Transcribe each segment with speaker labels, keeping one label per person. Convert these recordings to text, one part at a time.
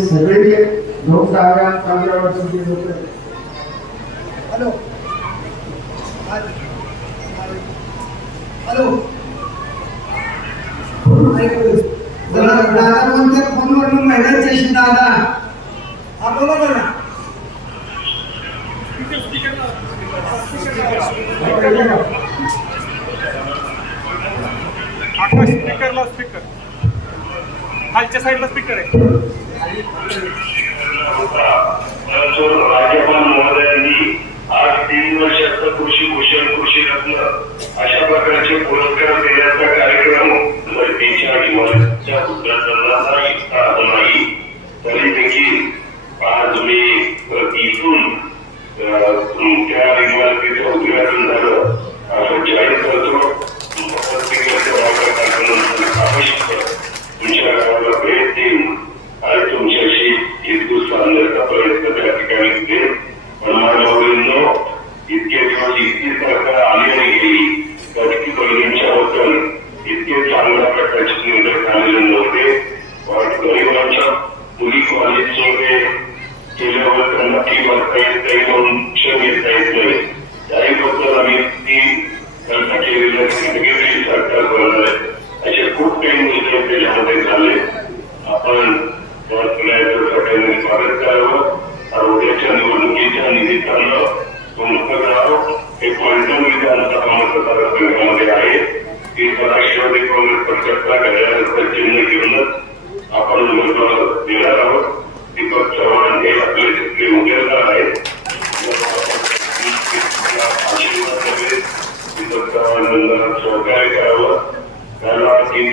Speaker 1: सगळे लोक वर्षाचे लोक
Speaker 2: हॅलो हॅलो दादा कोणत्या फोनवरून मैदानचे दादा हा बोला बघा
Speaker 3: स्पीकरला स्पीकर. खालच्या साईडला स्पीकर आहे
Speaker 4: परंतु राज्यपाल महोदयांनी आज तीन वर्षाचं कृषी कुशल कृषी रत्न अशा काही त्याच्यामध्ये झाले. आपण त्या सगळ्याचं सगळ्यांनी स्वागत करावं. आणि उद्याच्या निवडणुकीच्या निमित्तानं तुमचं गाव हे पलटून विधानसभा मतदारसंघामध्ये आहे. की राष्ट्रवादी काँग्रेस पक्षाचा घड्याळाचं चिन्ह घेऊनच आपण उमेदवार देणार आहोत. दीपक चव्हाण हे आपले तिथले उमेदवार आहेत. आशीर्वाद दीपक चव्हाण सहकार्य करावं. त्याला तीन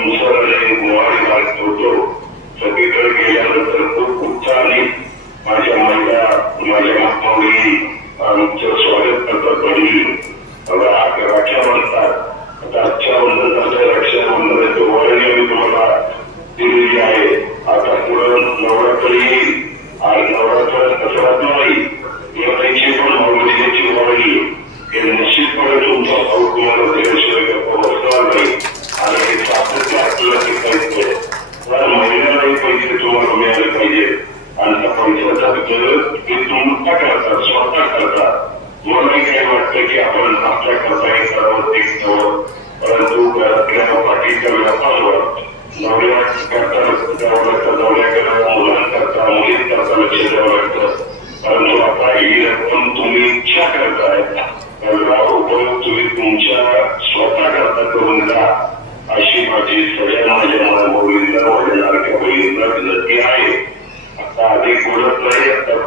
Speaker 4: ಈಶ್ವರನಿಗೆ ಮಾಡಿದ್ದು न करता किंवा मी काही वाटतं की आपण आपल्या कसाई स्तरावर दिसतो परंतु पाठीच्या व्यापारावर नवऱ्या करता जावं लागतं नवऱ्याकरता मुलांकरता मुलींकरता लक्ष द्यावं लागतं परंतु आता ही रक्कम तुम्ही इच्छा करताय त्याला उपयोग तुम्ही तुमच्या स्वतः करता करून द्या अशी माझी सगळ्या माझ्या मुलींना माझ्या लाडक्या बहिणींना विनंती आहे आता अधिक बोलत नाही आता